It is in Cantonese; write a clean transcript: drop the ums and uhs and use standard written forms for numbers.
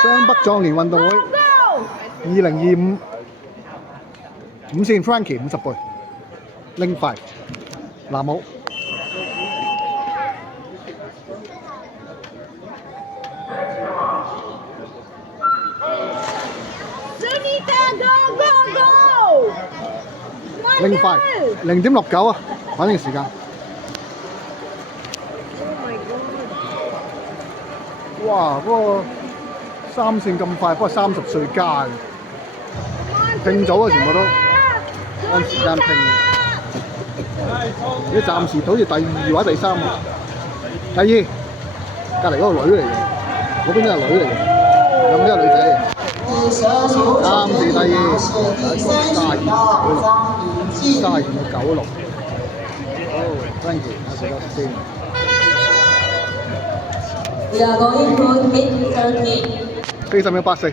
雙北壯年運動會2025五線 Frankie 50倍拎5藍帽。拎5 0.69啊，反正時間。哇！嗰個3線咁快，不過30歲加嘅，拼組啊，全部都按時間拼嘅。你暫時好似第2或者第3，第2，隔離嗰個女嚟嘅，嗰邊都係女嚟嘅，兩個都係女仔嚟。暫時第2，32.96。好 ，thank you，我食咗先。We are going to hit 30. 40秒84。